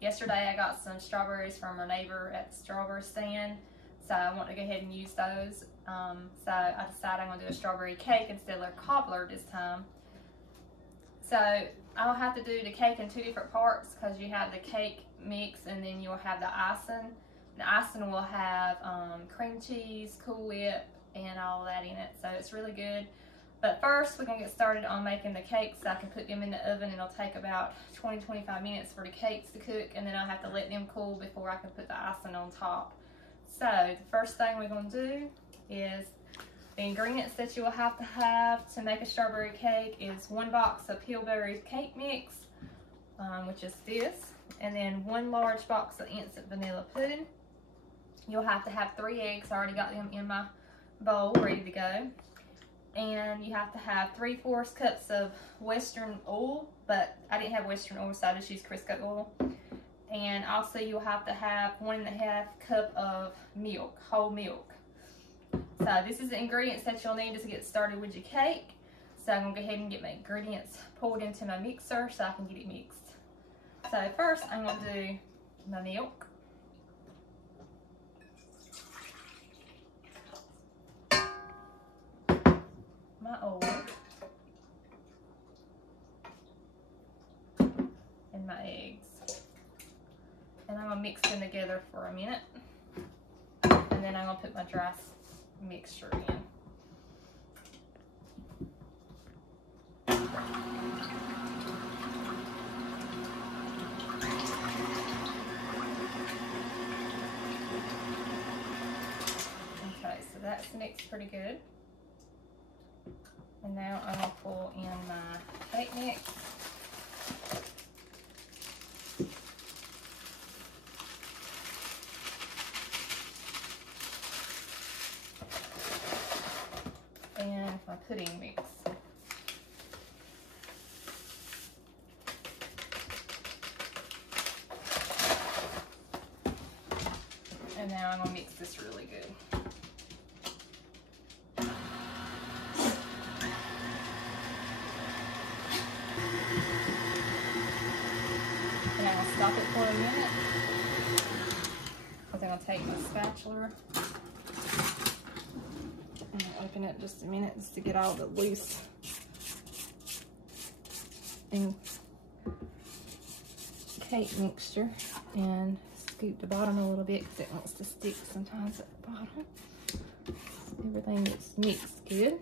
Yesterday I got some strawberries from our neighbor at the strawberry stand, so I want to go ahead and use those. So I decided I'm going to do a strawberry cake instead of a cobbler this time. So I'll have to do the cake in two different parts because you have the cake mix and then you'll have the icing. The icing will have cream cheese, Cool Whip, and all that in it, so it's really good. But first, we're going to get started on making the cakes. I can put them in the oven, and it'll take about 20-25 minutes for the cakes to cook, and then I'll have to let them cool before I can put the icing on top. So, the first thing we're going to do is the ingredients that you will have to make a strawberry cake is 1 box of Pillsbury cake mix, which is this, and then 1 large box of instant vanilla pudding. You'll have to have 3 eggs. I already got them in my bowl ready to go. And you have to have 3/4 cups of Western oil, but I didn't have Western oil, so I just used Crisco oil. And also you'll have to have 1.5 cup of milk, whole milk. So this is the ingredients that you'll need to get started with your cake. So I'm gonna go ahead and get my ingredients poured into my mixer so I can get it mixed. So first I'm gonna do my milk. My oil and my eggs, and I'm gonna mix them together for a minute, and then I'm gonna put my dry mixture in. Okay, so that's mixed pretty good. And now I'm going to pour in my cake mix. And my pudding mix. And now I'm going to mix this really good. Stop it for a minute, because I'm going to take my spatula and open it just a minute just to get all the loose and cake mixture, and scoop the bottom a little bit because it wants to stick sometimes at the bottom. Everything gets mixed good.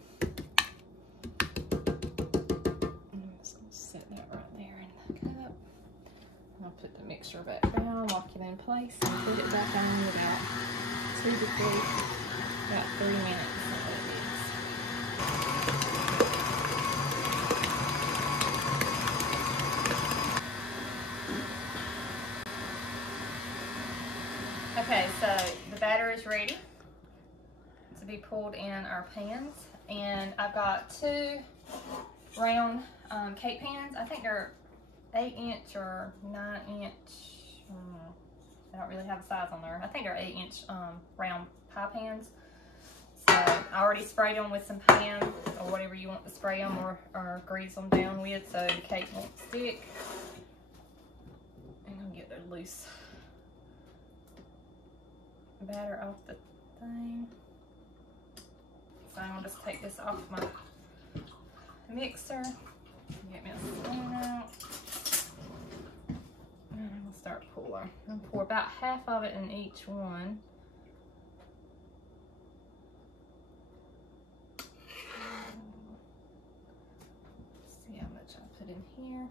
Mixture back down, lock it in place, and put it back on about 2 to 3, about 3 minutes. Okay, so the batter is ready to be poured in our pans, and I've got 2 round cake pans. I think they're 8-inch or 9-inch. I don't really have a size on there. I think they're 8-inch round pie pans. So I already sprayed them with some pan or whatever you want to spray them or grease them down with so the cake won't stick. And I'll get the loose batter off the thing. So I'm gonna just take this off my mixer. Get me a spoon out. And I'm gonna start pouring. I'm gonna pour about half of it in each one. See how much I put in here.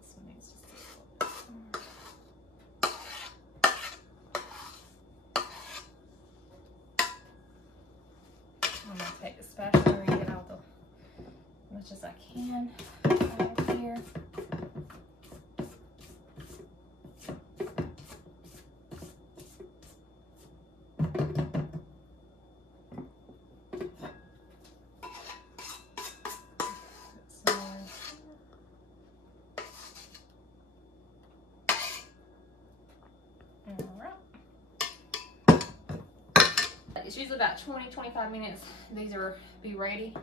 This one needs to stick. I'm gonna take the spatula and get out as much as I can out of here. It's usually usually about 20-25 minutes these are be ready.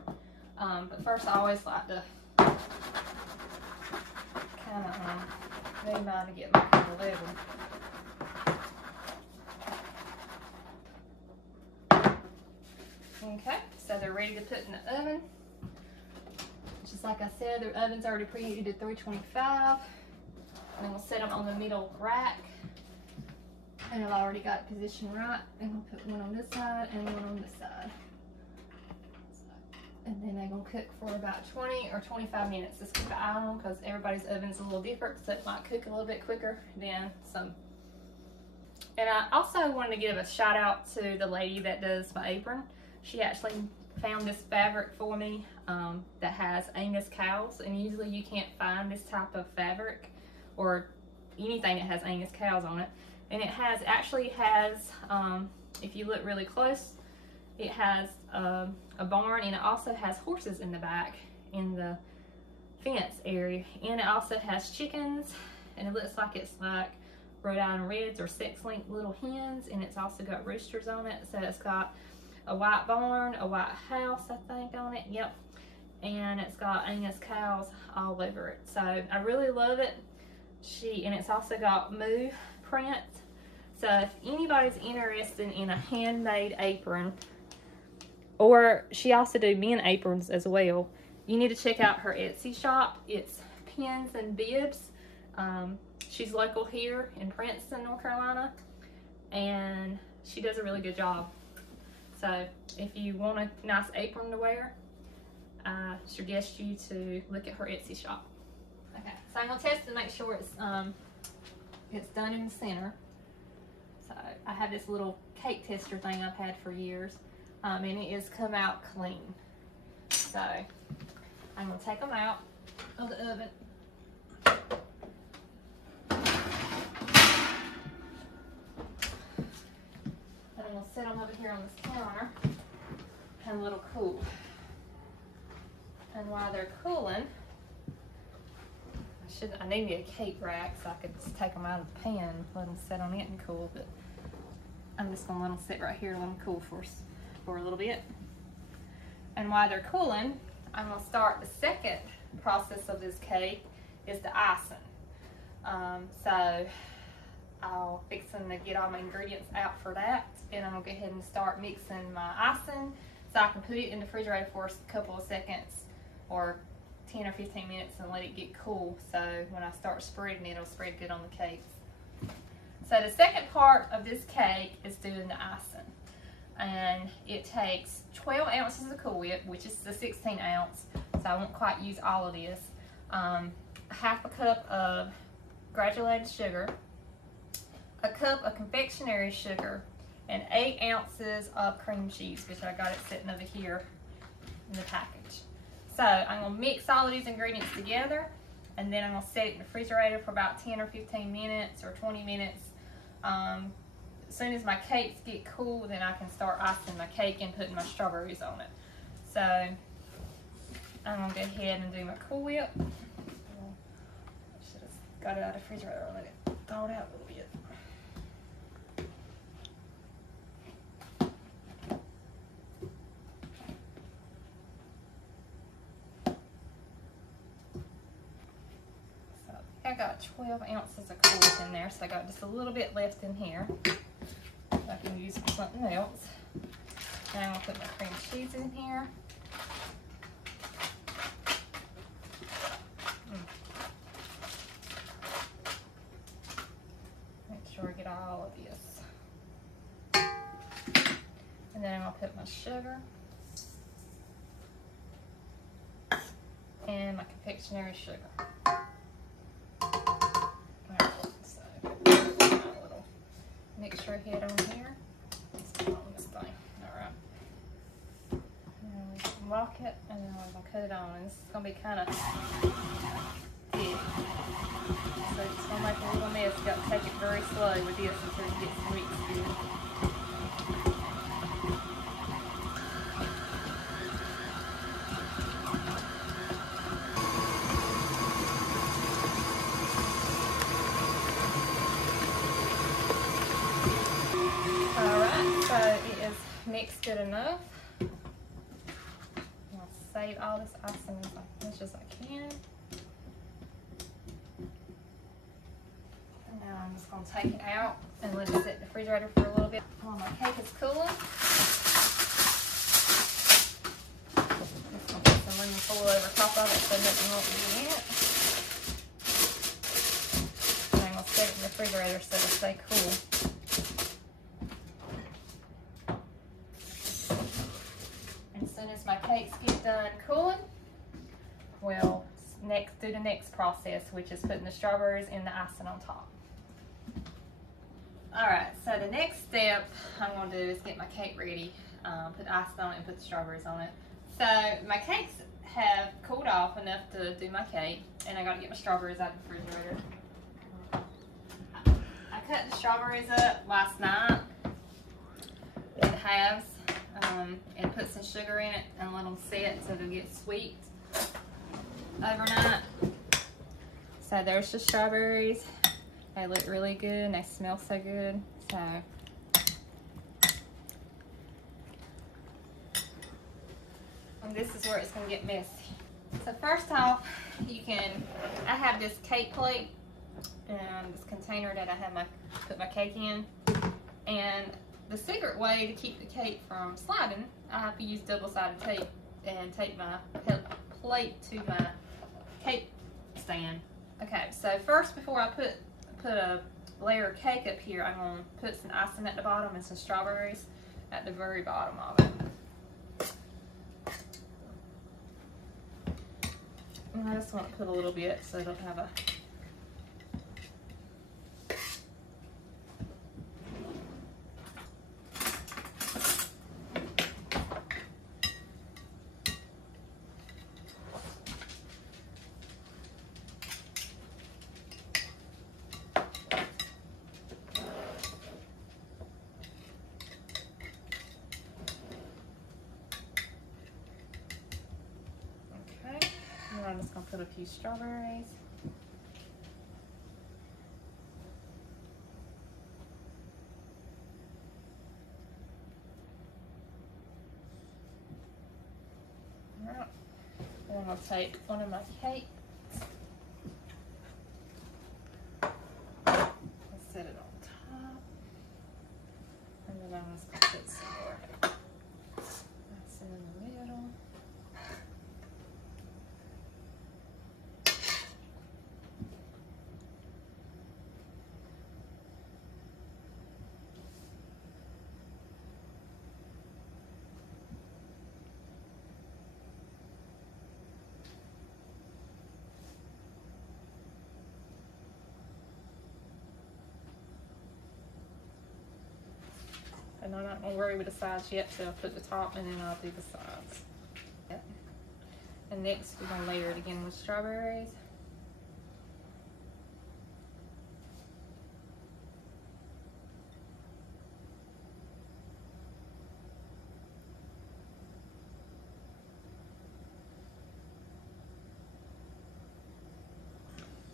But first I always like to kind of ready mine to get my color level. Okay, so they're ready to put in the oven. Just like I said, the oven's already preheated to 325. And then we'll set them on the middle rack. And I've already got it positioned right. And we'll put one on this side and one on this side. And then they're gonna cook for about 20 or 25 minutes. Just keep an eye on them because everybody's oven's a little different, so it might cook a little bit quicker than some. And I also wanted to give a shout out to the lady that does my apron. She actually found this fabric for me that has Angus cows, and usually you can't find this type of fabric or anything that has Angus cows on it. And it actually has, if you look really close, it has a barn, and it also has horses in the back in the fence area. And it also has chickens, and it looks like it's like Rhode Island Reds or sex-linked little hens, and it's also got roosters on it. So it's got a white barn, a white house, I think, on it. Yep. And it's got Angus cows all over it. So I really love it. And it's also got moo print. So if anybody's interested in a handmade apron, or she also do men aprons as well, you need to check out her Etsy shop. It's Pins and Bibs. She's local here in Princeton, North Carolina, and she does a really good job. So if you want a nice apron to wear, I suggest you to look at her Etsy shop. Okay, so I'm gonna test to make sure it's done in the center. So I have this little cake tester thing I've had for years, and it has come out clean. So I'm gonna take them out of the oven. And I'm gonna set them over here on this counter and let them cool. And while they're cooling, I need me a cake rack so I could just take them out of the pan and let them sit on it and cool, but I'm just gonna let them sit right here and let them cool for a little bit. And while they're cooling, I'm gonna start the second process of this cake, is the icing. So I'll fix them to get all my ingredients out for that, and I'm gonna go ahead and start mixing my icing so I can put it in the refrigerator for a couple of seconds, or 10 or 15 minutes, and let it get cool, so when I start spreading it, it'll spread good on the cakes. So the second part of this cake is doing the icing, and it takes 12 ounces of Cool Whip, which is the 16 ounce, so I won't quite use all of this, half a cup of granulated sugar, a cup of confectionery sugar, and 8 ounces of cream cheese, which I got it sitting over here in the package. So I'm gonna mix all of these ingredients together, and then I'm gonna set it in the refrigerator for about 10 or 15 minutes or 20 minutes. As soon as my cakes get cool, then I can start icing my cake and putting my strawberries on it. So I'm gonna go ahead and do my Cool Whip. Should have got it out of the refrigerator and let it thaw it out a little bit. I got 12 ounces of Cool Whip in there, so I got just a little bit left in here. I can use for something else. Now I'm gonna put my cream cheese in here. Make sure I get all of this. And then I'm gonna put my sugar and my confectionery sugar. Mixture head on here. Let's put on this thing. Alright. Now we can lock it, and then we're going to cut it on. And this is going to be kind of thick. So it's going to make a little mess. You've got to take it very slow with this until it gets mixed good. mixed it enough. I'll save all this icing as much as I can. And now I'm just going to take it out and let it sit in the refrigerator for a little bit while my cake is cooling. Just going to put some lemon foil over top of it so nothing won't get in it. And I'm going to set it in the refrigerator so it'll stay cool. As soon as my cakes get done cooling, we'll do the next process, which is putting the strawberries in the icing on top. Alright, so the next step I'm going to do is get my cake ready. Put the icing on it and put the strawberries on it. So my cakes have cooled off enough to do my cake, and I got to get my strawberries out of the refrigerator. I cut the strawberries up last night in halves. And put some sugar in it and let them set so they'll get sweet overnight. So there's the strawberries. They look really good and they smell so good. So and this is where it's going to get messy. So first off, I have this cake plate and this container that I have put my cake in, and the secret way to keep the cake from sliding, I have to use double-sided tape and tape my plate to my cake stand. Okay, so first, before I put a layer of cake up here, I'm going to put some icing at the bottom and some strawberries at the very bottom of it. And I just want to put a little bit so it'll have a I'm just going to put a few strawberries. Alright. And then I'll take one of my cakes. I'll set it on top. And then I'm just going to put some more icing in the middle. And I'm not going to worry with the sides yet, so I'll put the top and then I'll do the sides. Yep. And next we're going to layer it again with strawberries.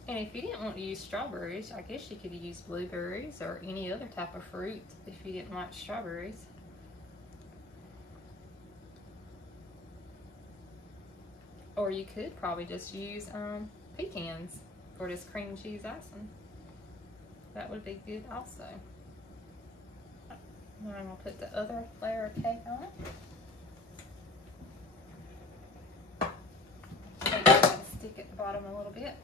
And if you didn't want to use strawberries, I guess you could use blueberries or any other type of fruit if you didn't like strawberries. Or you could probably just use pecans for this cream cheese icing. That would be good also. Now I'm going to put the other layer of cake on it. Make sure I stick at the bottom a little bit.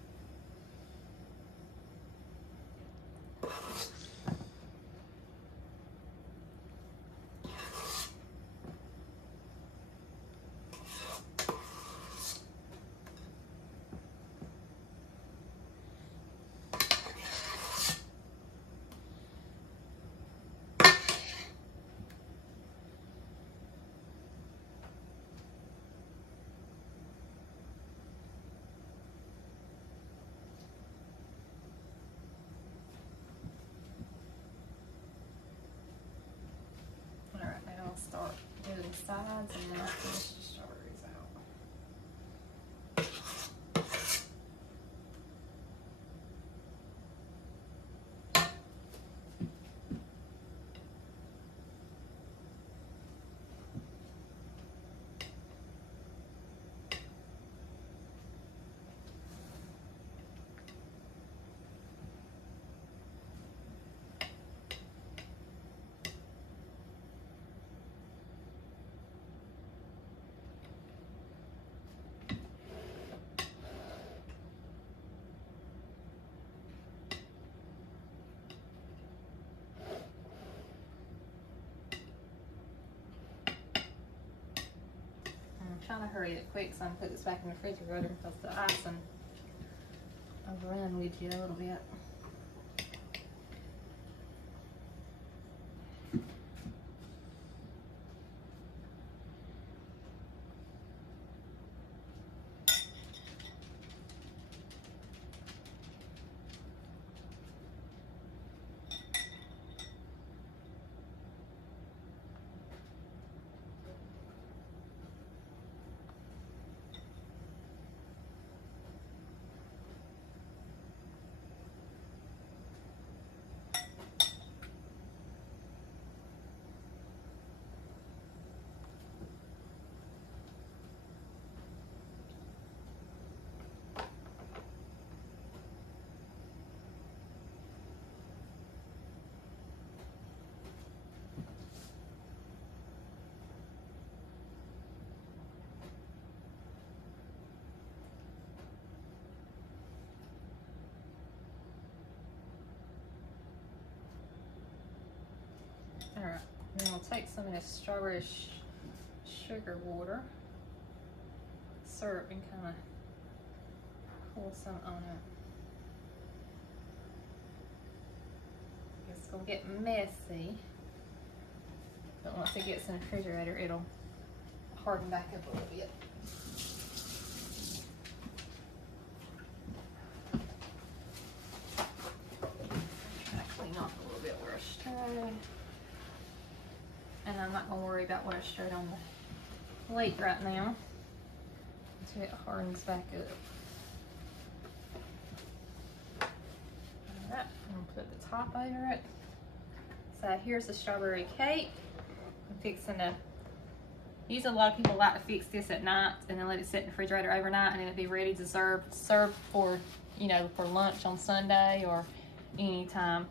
Start doing the sides and then I'll finish the strawberries out. trying to hurry it quick so I can put this back in the refrigerator because the icing overrun with you a little bit. Alright, then we'll take some of this strawberry sugar water, syrup, and kind of pour some on it. It's going to get messy, but once it gets in the refrigerator, it'll harden back up a little bit. Try to clean off a little bit where I started. And I'm not going to worry about what I stirred on the plate right now until it hardens back up. Alright, I'm going to put the top over it. So here's the strawberry cake. I'm fixing to, usually a lot of people like to fix this at night and then let it sit in the refrigerator overnight and then it'll be ready to serve for, you know, for lunch on Sunday or any time.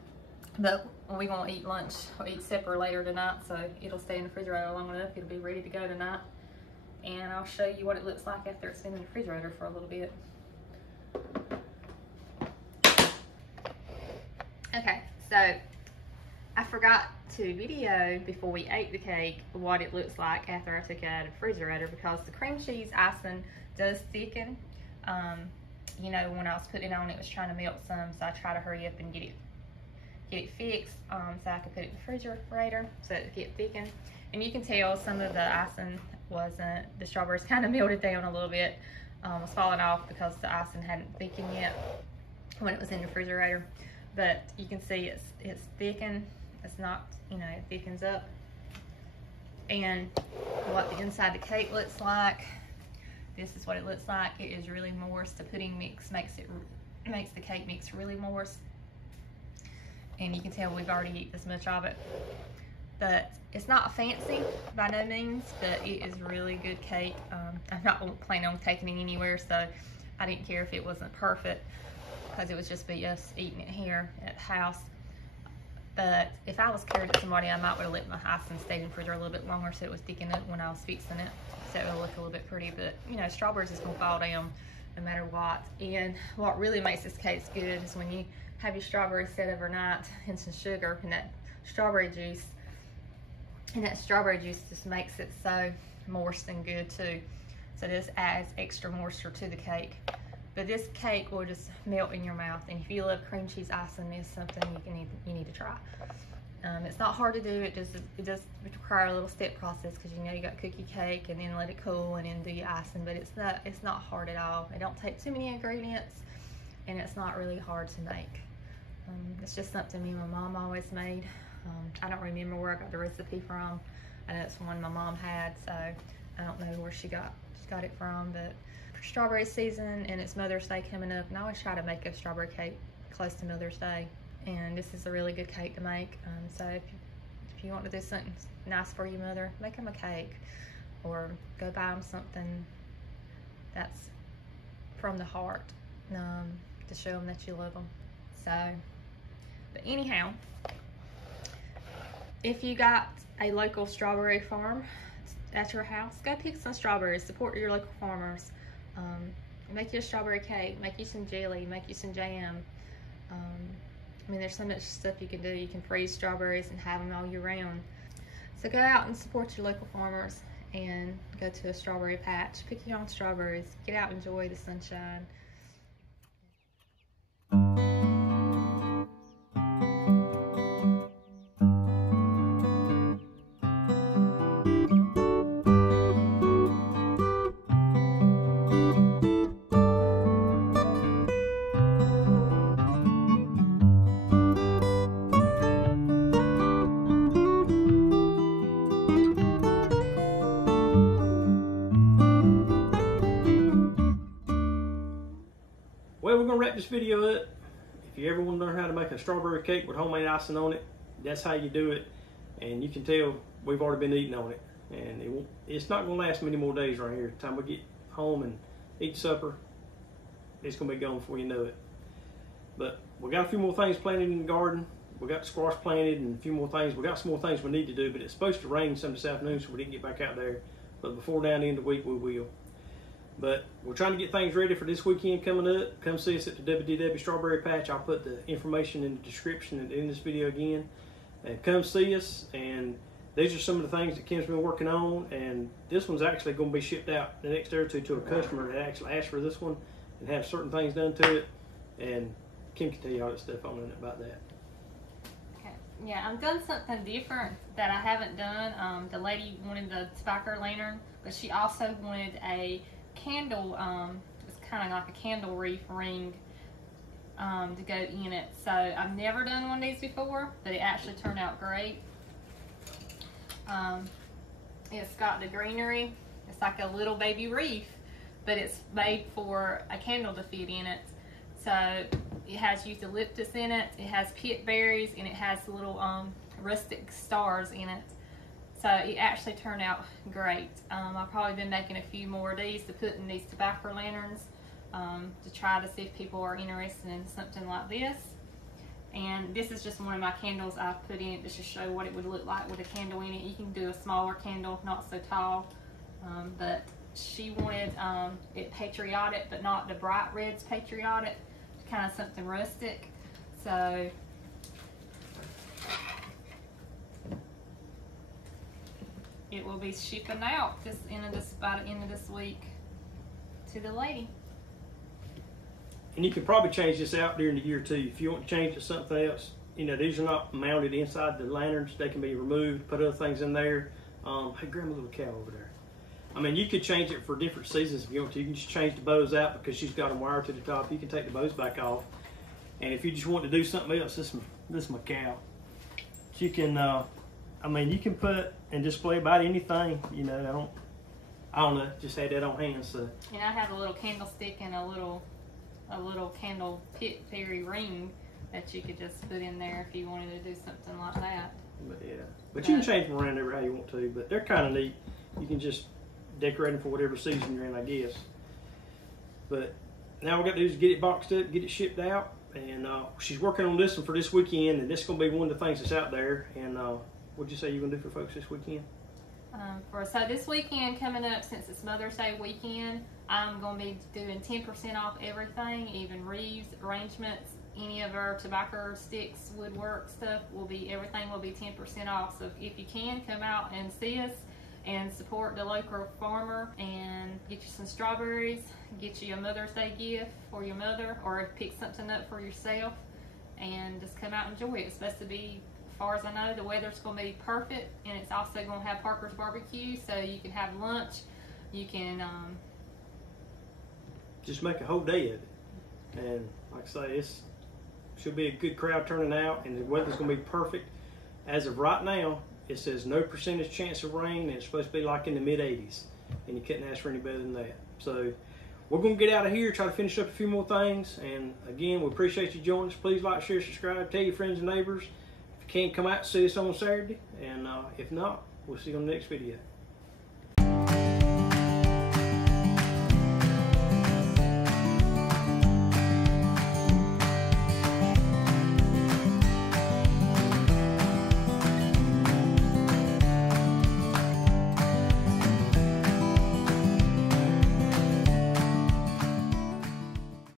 But we're going to eat lunch or eat supper later tonight, so it'll stay in the refrigerator long enough. It'll be ready to go tonight. And I'll show you what it looks like after it's been in the refrigerator for a little bit. Okay, so I forgot to video before we ate the cake what it looks like after I took it out of the refrigerator because the cream cheese icing does thicken. You know, when I was putting it on, it was trying to melt some, so I try to hurry up and get it fixed so I could put it in the refrigerator so it would get thickened. And you can tell some of the icing wasn't, the strawberries kind of melted down a little bit, was falling off because the icing hadn't thickened yet when it was in the refrigerator. But you can see it's thickened. It's not, you know, it thickens up. And what the inside of the cake looks like, this is what it looks like. It is really moist. The pudding mix makes the cake mix really moist. And you can tell we've already eaten this much of it. But it's not fancy by no means, but it is really good cake. I'm not planning on taking it anywhere, so I didn't care if it wasn't perfect because it would just be us eating it here at the house. But if I was carried to somebody, I might would have let my icing stay in the refrigerator a little bit longer so it was thickened up when I was fixing it, so it would look a little bit pretty. But you know, strawberries is gonna fall down no matter what. And what really makes this cake good is when you have your strawberries set overnight and some sugar and that strawberry juice. And that strawberry juice just makes it so moist and good too. So this adds extra moisture to the cake. But this cake will just melt in your mouth. And if you love cream cheese icing, it's something you need to try. It's not hard to do. It does require a little step process because you know you got cookie cake and then let it cool and then do your icing. But it's not hard at all. It don't take too many ingredients, and it's not really hard to make. It's just something me and my mom always made. I don't remember where I got the recipe from. I know it's one my mom had, so I don't know where she got it from. But for strawberry season and it's Mother's Day coming up, and I always try to make a strawberry cake close to Mother's Day. And this is a really good cake to make. So if you want to do something nice for your mother, make them a cake, or go buy them something that's from the heart to show them that you love them. So, but anyhow, if you got a local strawberry farm at your house, go pick some strawberries. Support your local farmers. Make you a strawberry cake. Make you some jelly. Make you some jam. I mean, there's so much stuff you can do. You can freeze strawberries and have them all year round. So go out and support your local farmers and go to a strawberry patch, pick your own strawberries, get out, enjoy the sunshine. Well, we're gonna wrap this video up. If you ever want to learn how to make a strawberry cake with homemade icing on it, that's how you do it. And you can tell we've already been eating on it. And it's not gonna last many more days right here. By the time we get home and eat supper, it's gonna be gone before you know it. But we got a few more things planted in the garden. We got squash planted and a few more things. We got some more things we need to do, but it's supposed to rain some this afternoon, so we didn't get back out there. But before down the end of the week, we will. But we're trying to get things ready for this weekend coming up. Come see us at the WDW Strawberry Patch. I'll put the information in the description and in this video again. And come see us. And these are some of the things that Kim's been working on. And this one's actually going to be shipped out the next day or two to a customer that actually asked for this one and have certain things done to it. And Kim can tell you all that stuff on it about that. Okay. Yeah, I've done something different that I haven't done. The lady wanted the spiker lantern, but she also wanted a candle, it's kind of like a candle reef ring to go in it. So I've never done one of these before, but it actually turned out great. It's got the greenery. It's like a little baby reef, but it's made for a candle to fit in it. So it has eucalyptus in it, it has pit berries, and it has little rustic stars in it. So it actually turned out great. I've probably been making a few more of these to put in these tobacco lanterns to try to see if people are interested in something like this. And this is just one of my candles I've put in just to show what it would look like with a candle in it. You can do a smaller candle, not so tall. But she wanted it patriotic, but not the bright reds patriotic, kind of something rustic. So it will be shipping out by the end of this week to the lady. And you can probably change this out during the year too. If you want to change it to something else, you know, these are not mounted inside the lanterns. They can be removed, put other things in there. Hey, grandma, little cow over there. I mean, you could change it for different seasons if you want to. You can just change the bows out because she's got them wired to the top. You can take the bows back off. And if you just want to do something else, this is my cow. You can, I mean, you can put and display about anything, you know. I don't know, just had that on hand, so. And I have a little candlestick and a little candle pit fairy ring that you could just put in there if you wanted to do something like that. But yeah, but you can change them around how you want to, but they're kind of neat. You can just decorate them for whatever season you're in, I guess. But now we got to do is get it boxed up, get it shipped out, and she's working on this one for this weekend, and this is going to be one of the things that's out there. And what'd you say you're going to do for folks this weekend? So this weekend coming up, since it's Mother's Day weekend, I'm going to be doing 10% off everything, even wreaths, arrangements, any of our tobacco sticks, woodwork stuff everything will be 10% off. So if you can, come out and see us and support the local farmer and get you some strawberries, get you a Mother's Day gift for your mother, or pick something up for yourself, and just come out and enjoy it. It's supposed to be, as far as I know, the weather's going to be perfect, and it's also going to have Parker's barbecue, so you can have lunch. You can just make a whole day of it. And like I say, should be a good crowd turning out, and the weather's going to be perfect. As of right now, it says no percentage chance of rain, and it's supposed to be like in the mid-80s, and you couldn't ask for any better than that. So we're going to get out of here, try to finish up a few more things, and again, we appreciate you joining us. Please like, share, subscribe, tell your friends and neighbors. If you can, come out and see us on Saturday, and if not, we'll see you on the next video.